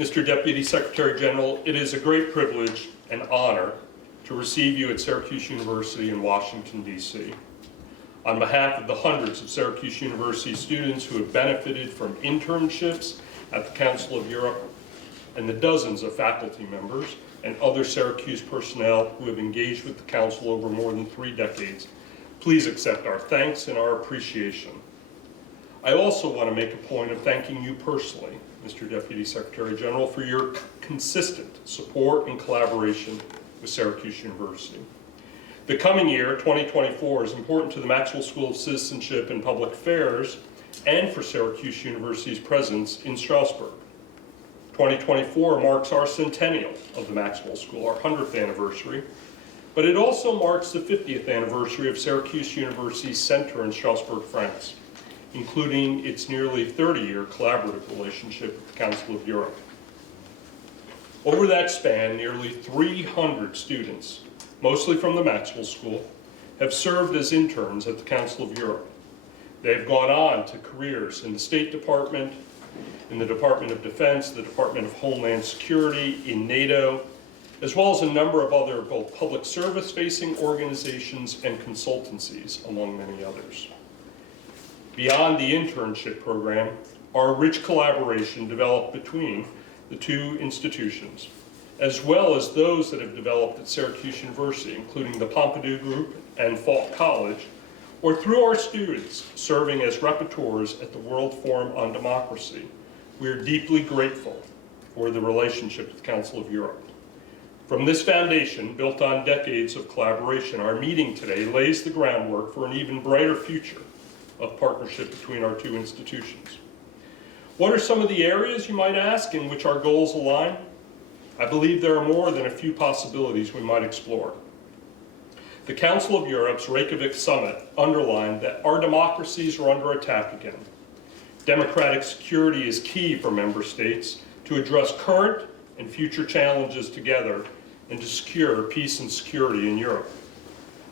Mr. Deputy Secretary General, it is a great privilege and honor to receive you at Syracuse University in Washington, D.C. On behalf of the hundreds of Syracuse University students who have benefited from internships at the Council of Europe and the dozens of faculty members and other Syracuse personnel who have engaged with the Council over more than 3 decades, please accept our thanks and our appreciation. I also want to make a point of thanking you personally, Mr. Deputy Secretary General, for your consistent support and collaboration with Syracuse University. The coming year, 2024, is important to the Maxwell School of Citizenship and Public Affairs and for Syracuse University's presence in Strasbourg. 2024 marks our centennial of the Maxwell School, our 100th anniversary, but it also marks the 50th anniversary of Syracuse University's center in Strasbourg, France, including its nearly 30-year collaborative relationship with the Council of Europe. Over that span, nearly 300 students, mostly from the Maxwell School, have served as interns at the Council of Europe. They have gone on to careers in the State Department, in the Department of Defense, the Department of Homeland Security, in NATO, as well as a number of other both public service-facing organizations and consultancies, among many others. Beyond the internship program, our rich collaboration developed between the two institutions, as well as those that have developed at Syracuse University, including the Pompidou Group and Falk College, or through our students serving as rapporteurs at the World Forum on Democracy. We are deeply grateful for the relationship with the Council of Europe. From this foundation, built on decades of collaboration, our meeting today lays the groundwork for an even brighter future of partnership between our two institutions. What are some of the areas, you might ask, in which our goals align? I believe there are more than a few possibilities we might explore. The Council of Europe's Reykjavik Summit underlined that our democracies are under attack again. Democratic security is key for member states to address current and future challenges together and to secure peace and security in Europe.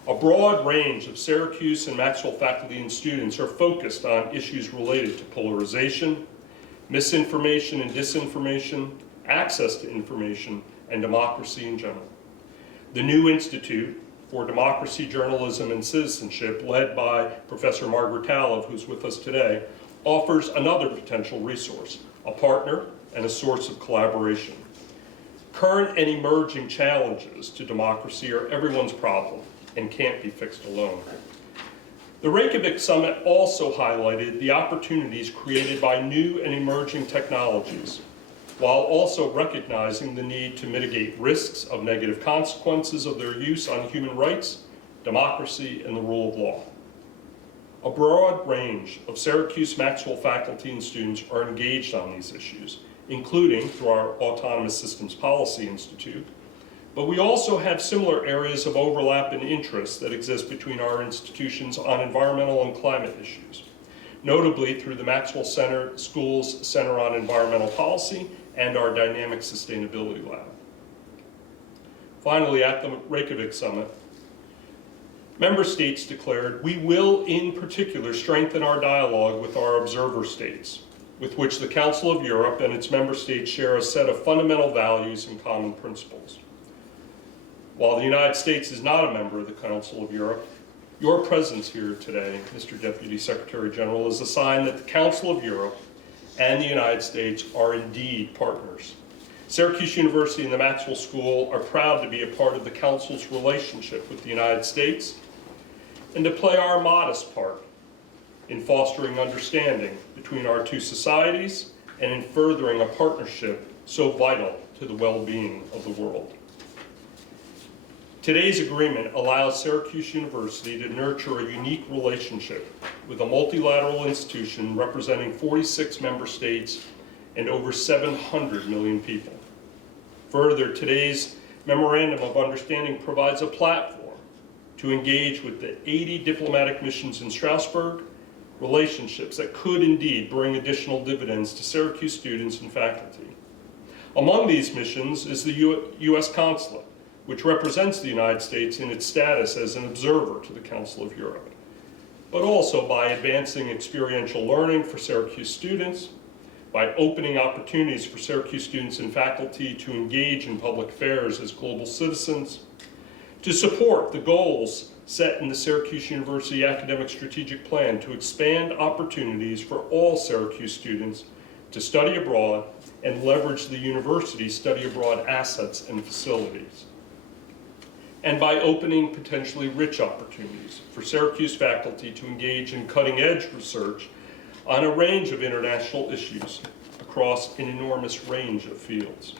A broad range of Syracuse and Maxwell faculty and students are focused on issues related to polarization, misinformation and disinformation, access to information, and democracy in general. The new Institute for Democracy, Journalism, and Citizenship, led by Professor Margaret Talov, who's with us today, offers another potential resource, a partner and a source of collaboration. Current and emerging challenges to democracy are everyone's problem and can't be fixed alone. The Reykjavik Summit also highlighted the opportunities created by new and emerging technologies, while also recognizing the need to mitigate risks of negative consequences of their use on human rights, democracy, and the rule of law. A broad range of Syracuse Maxwell faculty and students are engaged on these issues, including through our Autonomous Systems Policy Institute, but we also have similar areas of overlap and interest that exist between our institutions on environmental and climate issues, notably through the Maxwell School's Center on Environmental Policy and our Dynamic Sustainability Lab. Finally, at the Reykjavik Summit, member states declared, we will in particular strengthen our dialogue with our observer states, with which the Council of Europe and its member states share a set of fundamental values and common principles. While the United States is not a member of the Council of Europe, your presence here today, Mr. Deputy Secretary General, is a sign that the Council of Europe and the United States are indeed partners. Syracuse University and the Maxwell School are proud to be a part of the Council's relationship with the United States and to play our modest part in fostering understanding between our two societies and in furthering a partnership so vital to the well-being of the world. Today's agreement allows Syracuse University to nurture a unique relationship with a multilateral institution representing 46 member states and over 700 million people. Further, today's Memorandum of Understanding provides a platform to engage with the 80 diplomatic missions in Strasbourg, relationships that could indeed bring additional dividends to Syracuse students and faculty. Among these missions is the U.S. Consulate, which represents the United States in its status as an observer to the Council of Europe, but also by advancing experiential learning for Syracuse students, by opening opportunities for Syracuse students and faculty to engage in public affairs as global citizens, to support the goals set in the Syracuse University Academic Strategic Plan to expand opportunities for all Syracuse students to study abroad and leverage the university's study abroad assets and facilities. And by opening potentially rich opportunities for Syracuse faculty to engage in cutting-edge research on a range of international issues across an enormous range of fields.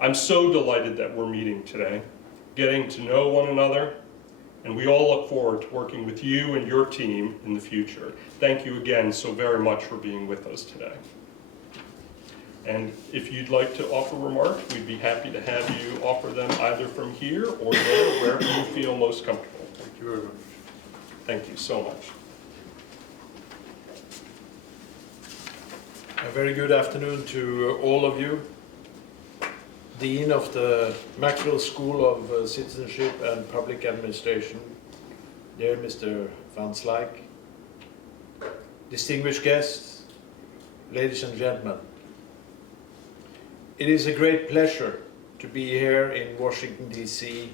I'm so delighted that we're meeting today, getting to know one another, and we all look forward to working with you and your team in the future. Thank you again so very much for being with us today. And if you'd like to offer remarks, we'd be happy to have you offer them either from here or there, wherever you feel most comfortable. Thank you very much. Thank you so much. A very good afternoon to all of you. Dean of the Maxwell School of Citizenship and Public Administration, dear Mr. Van Slyke, distinguished guests, ladies and gentlemen. It is a great pleasure to be here in Washington, D.C.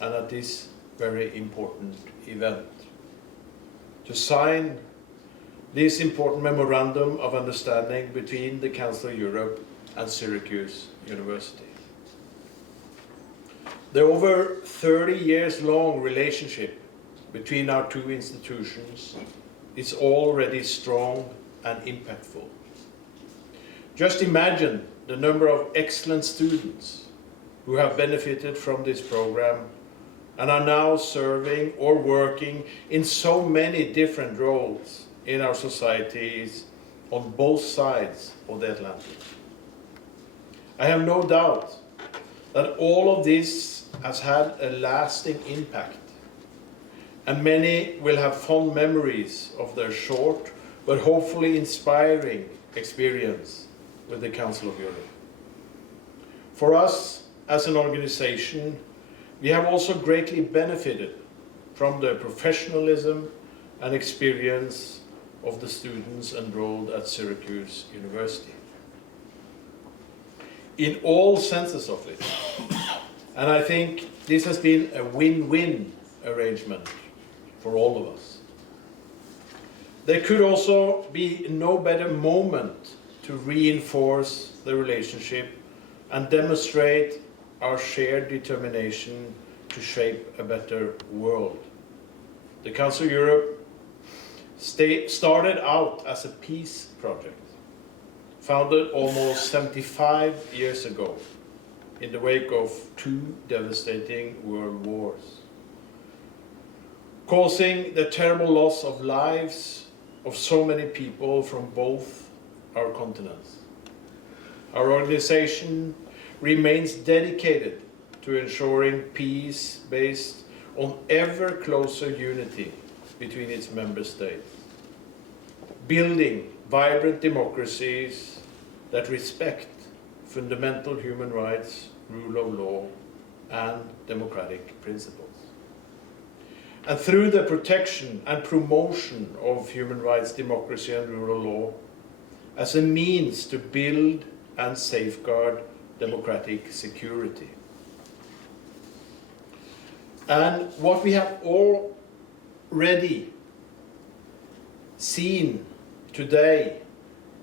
and at this very important event. To sign this important memorandum of understanding between the Council of Europe and Syracuse University. The over 30 years long relationship between our two institutions is already strong and impactful. Just imagine the number of excellent students who have benefited from this program and are now serving or working in so many different roles in our societies on both sides of the Atlantic. I have no doubt that all of this has had a lasting impact, and many will have fond memories of their short but hopefully inspiring experience with the Council of Europe. For us as an organization, we have also greatly benefited from the professionalism and experience of the students enrolled at Syracuse University. In all senses of it. And I think this has been a win-win arrangement for all of us. There could also be no better moment to reinforce the relationship and demonstrate our shared determination to shape a better world. The Council of Europe started out as a peace project, founded almost 75 years ago in the wake of two devastating world wars, causing the terrible loss of lives of so many people from both our continents. Our organization remains dedicated to ensuring peace based on ever closer unity between its member states, building vibrant democracies that respect fundamental human rights, rule of law, and democratic principles. And through the protection and promotion of human rights, democracy, and rule of law, as a means to build and safeguard democratic security. And what we have already seen today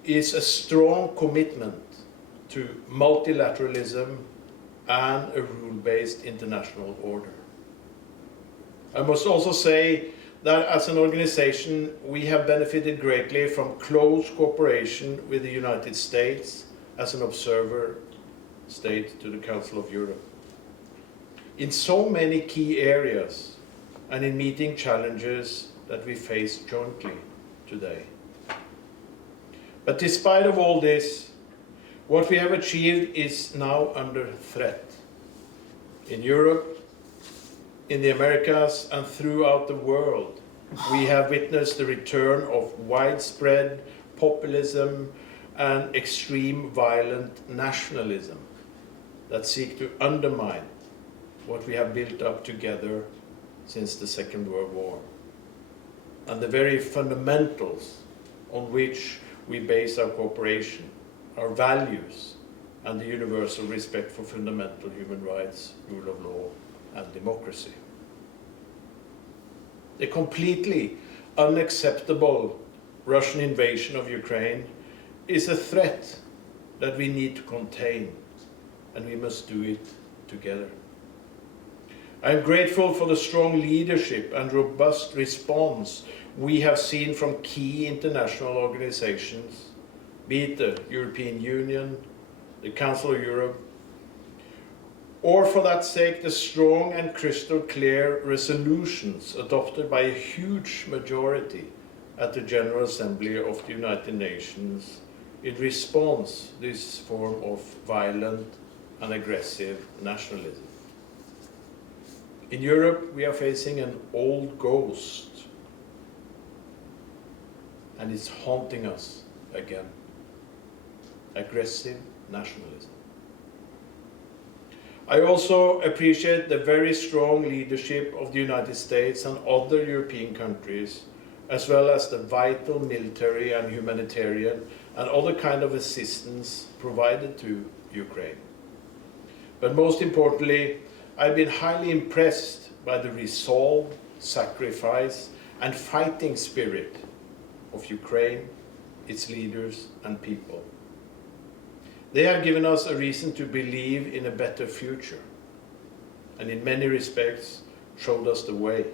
is a strong commitment to multilateralism and a rule-based international order. I must also say that as an organization, we have benefited greatly from close cooperation with the United States as an observer state to the Council of Europe. In so many key areas and in meeting challenges that we face jointly today. But despite of all this, what we have achieved is now under threat. In Europe, in the Americas, and throughout the world, we have witnessed the return of widespread populism and extreme violent nationalism that seek to undermine what we have built up together since the Second World War, and the very fundamentals on which we base our cooperation, our values, and the universal respect for fundamental human rights, rule of law, and democracy. The completely unacceptable Russian invasion of Ukraine is a threat that we need to contain, and we must do it together. I am grateful for the strong leadership and robust response we have seen from key international organizations, be it the European Union, the Council of Europe, or for that sake the strong and crystal clear resolutions adopted by a huge majority at the General Assembly of the United Nations in response to this form of violent and aggressive nationalism. In Europe, we are facing an old ghost, and it's haunting us again. Aggressive nationalism. I also appreciate the very strong leadership of the United States and other European countries, as well as the vital military and humanitarian and other kind of assistance provided to Ukraine. But most importantly, I've been highly impressed by the resolve, sacrifice, and fighting spirit of Ukraine, its leaders and people. They have given us a reason to believe in a better future, and in many respects showed us the way.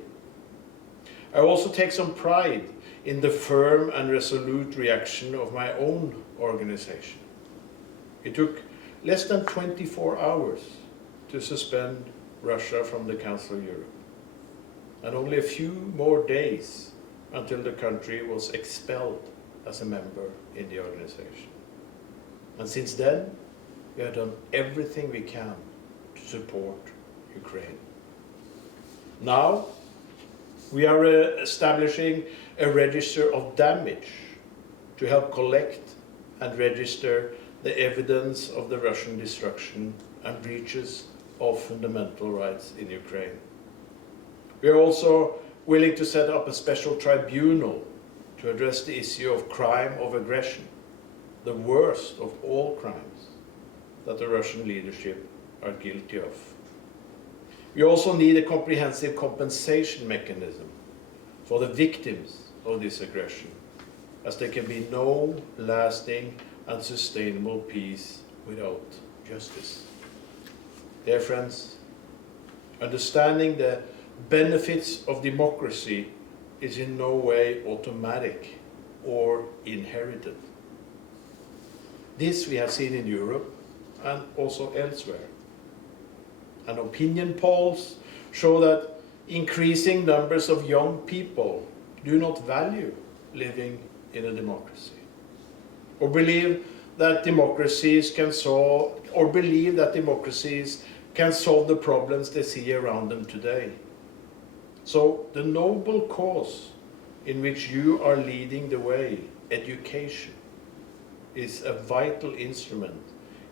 I also take some pride in the firm and resolute reaction of my own organization. It took less than 24 hours to suspend Russia from the Council of Europe, and only a few more days until the country was expelled as a member in the organization. And since then, we have done everything we can to support Ukraine. Now, we are establishing a register of damage to help collect and register the evidence of the Russian destruction and breaches of fundamental rights in Ukraine. We are also willing to set up a special tribunal to address the issue of crime of aggression, the worst of all crimes that the Russian leadership are guilty of. We also need a comprehensive compensation mechanism for the victims of this aggression, as there can be no lasting and sustainable peace without justice. Dear friends, understanding the benefits of democracy is in no way automatic or inherited. This we have seen in Europe and also elsewhere. And opinion polls show that increasing numbers of young people do not value living in a democracy, or believe that democracies can solve the problems they see around them today. So the noble cause in which you are leading the way, education, is a vital instrument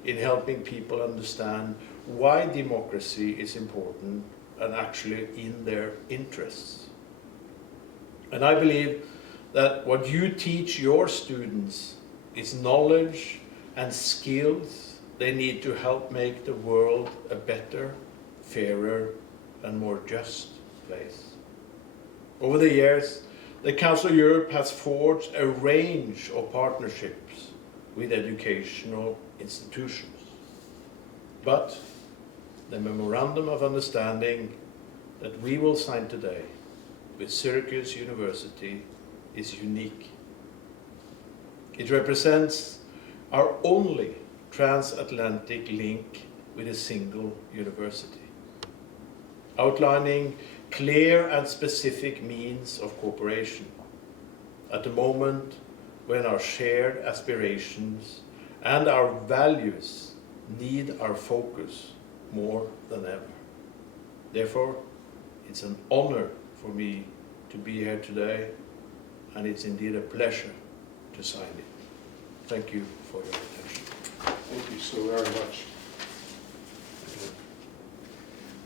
in helping people understand why democracy is important and actually in their interests. And I believe that what you teach your students is knowledge and skills they need to help make the world a better, fairer, and more just place. Over the years, the Council of Europe has forged a range of partnerships with educational institutions. But the Memorandum of Understanding that we will sign today with Syracuse University is unique. It represents our only transatlantic link with a single university, outlining clear and specific means of cooperation at a moment when our shared aspirations and our values need our focus more than ever. Therefore, it's an honor for me to be here today, and it's indeed a pleasure to sign it. Thank you for your attention. Thank you so very much.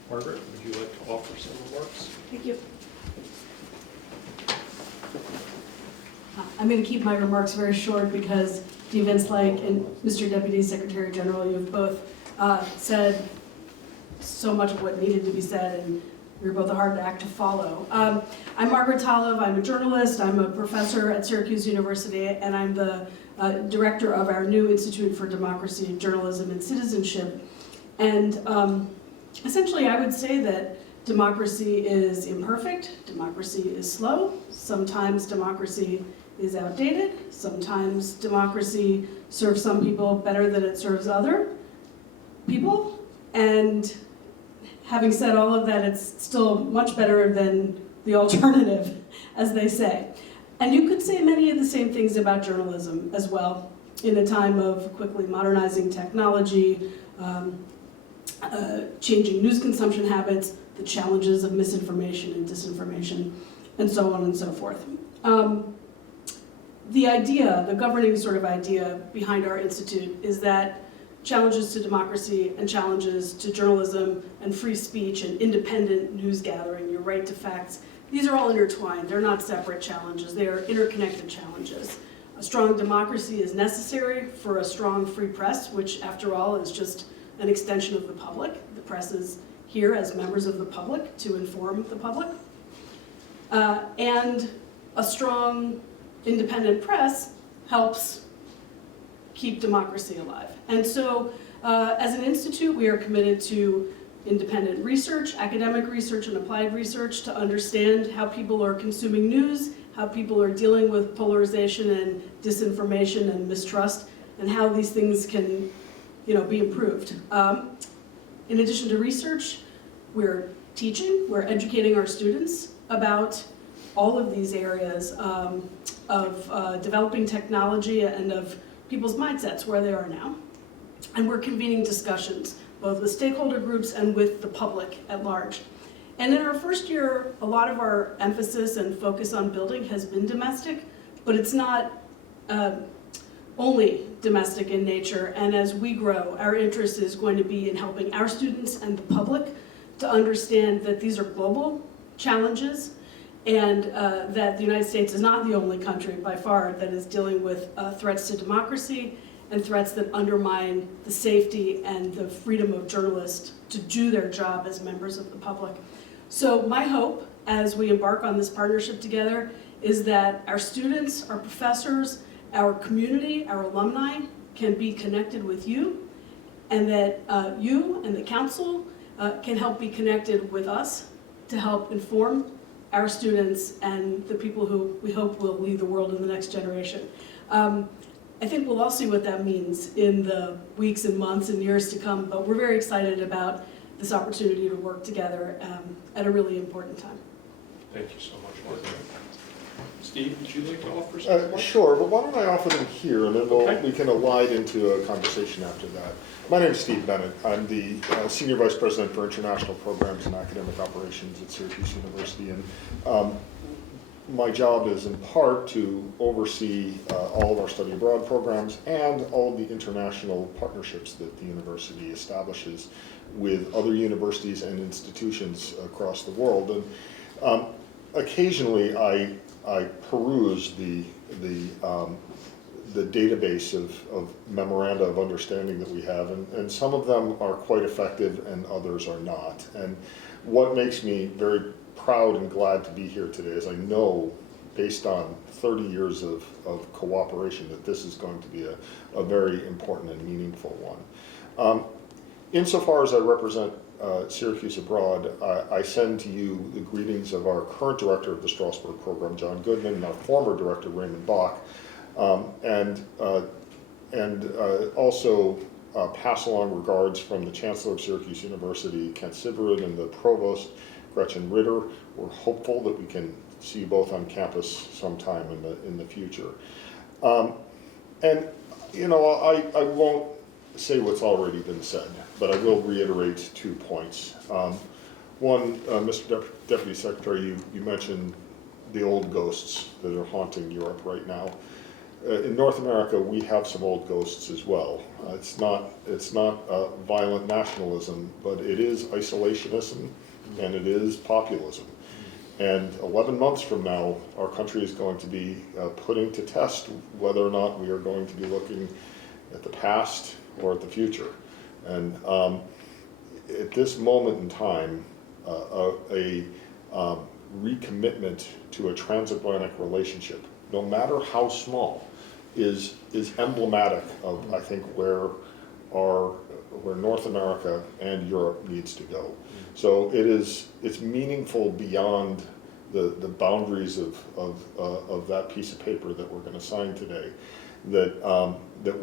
Margaret, would you like to offer some remarks? Thank you. I'm going to keep my remarks very short because Steve Vinslake and Mr. Deputy Secretary General, you've both said so much of what needed to be said, and you're both a hard act to follow. I'm Margaret Talov. I'm a journalist. I'm a professor at Syracuse University, and I'm the director of our new Institute for Democracy, Journalism, and Citizenship. And essentially, I would say that democracy is imperfect. Democracy is slow. Sometimes democracy is outdated. Sometimes democracy serves some people better than it serves other people. And having said all of that, it's still much better than the alternative, as they say. And you could say many of the same things about journalism as well, in a time of quickly modernizing technology, changing news consumption habits, the challenges of misinformation and disinformation, and so on and so forth. The idea, the governing sort of idea behind our institute is that challenges to democracy and challenges to journalism and free speech and independent news gathering, your right to facts, these are all intertwined. They're not separate challenges. They are interconnected challenges. A strong democracy is necessary for a strong free press, which after all is just an extension of the public. The press is here as members of the public to inform the public. And a strong independent press helps keep democracy alive. And so as an institute, we are committed to independent research, academic research and applied research to understand how people are consuming news, how people are dealing with polarization and disinformation and mistrust, and how these things can be improved. In addition to research, we're teaching, we're educating our students about all of these areas of developing technology and of people's mindsets where they are now. And we're convening discussions, both with stakeholder groups and with the public at large. And in our first year, a lot of our emphasis and focus on building has been domestic, but it's not only domestic in nature. And as we grow, our interest is going to be in helping our students and the public to understand that these are global challenges, and that the United States is not the only country by far that is dealing with threats to democracy and threats that undermine the safety and the freedom of journalists to do their job as members of the public. So my hope as we embark on this partnership together is that our students, our professors, our community, our alumni can be connected with you, and that you and the council can help be connected with us to help inform our students and the people who we hope will lead the world in the next generation. I think we'll all see what that means in the weeks and months and years to come, but we're very excited about this opportunity to work together at a really important time. Thank you so much, Margaret. Steve, would you like to offer something? Sure, but why don't I offer them here, and then Okay. we can elide into a conversation after that. My name is Steve Bennett. I'm the Senior Vice President for International Programs and Academic Operations at Syracuse University, and my job is in part to oversee all of our study abroad programs and all of the international partnerships that the university establishes with other universities and institutions across the world. And occasionally I peruse the database of memoranda of understanding that we have, and some of them are quite effective and others are not. And what makes me very proud and glad to be here today is I know, based on 30 years of cooperation, that this is going to be a very important and meaningful one. Insofar as I represent Syracuse Abroad, I send to you the greetings of our current director of the Strasbourg program, John Goodman, and our former director, Raymond Bach, and also pass along regards from the Chancellor of Syracuse University, Kent Syverud, and the Provost, Gretchen Ritter. We're hopeful that we can see you both on campus sometime in the future. And I won't say what's already been said, but I will reiterate 2 points. One, Mr. Deputy Secretary, you mentioned the old ghosts that are haunting Europe right now. In North America, we have some old ghosts as well. It's not violent nationalism, but it is isolationism and it is populism. And 11 months from now, our country is going to be putting to test whether or not we are going to be looking at the past or at the future. And at this moment in time, a recommitment to a transatlantic relationship, no matter how small, is emblematic of, I think, where North America and Europe needs to go. So it's meaningful beyond the boundaries of that piece of paper that we're going to sign today, that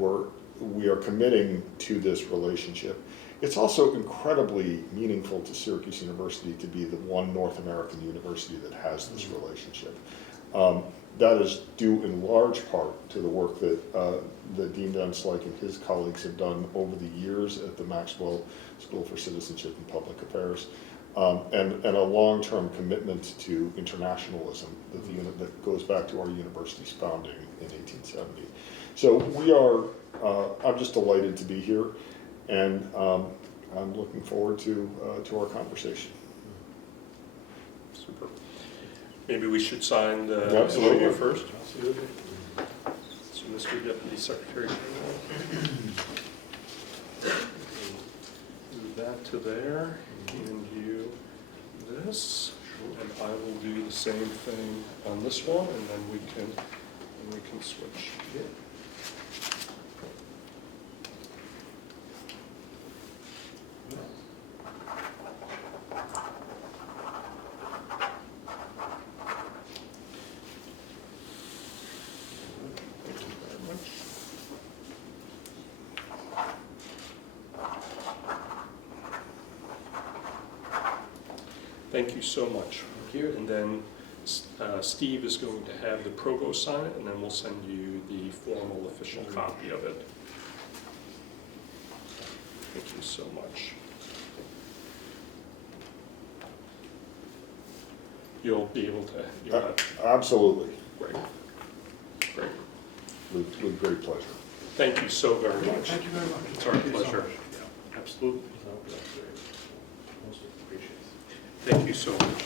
we are committing to this relationship. It's also incredibly meaningful to Syracuse University to be the one North American university that has this relationship. That is due in large part to the work that Dean Dunslyke and his colleagues have done over the years at the Maxwell School for Citizenship and Public Affairs, and a long-term commitment to internationalism that goes back to our university's founding in 1870. So I'm just delighted to be here, and I'm looking forward to our conversation. Super. Maybe we should sign the Absolutely. MOU first. Absolutely. So, Mr. Deputy Secretary General, move that to there, and you this, and I will do the same thing on this one, and then we can switch. Thank you very much. Thank you so much. Thank you. And then Steve is going to have the provost sign it, and then we'll send you the formal official copy of it. Thank you so much. You'll be able to, Absolutely, great, great. with great pleasure. Thank you so very much. Thank you very much. It's our pleasure. Absolutely. Most appreciated. Thank you so much.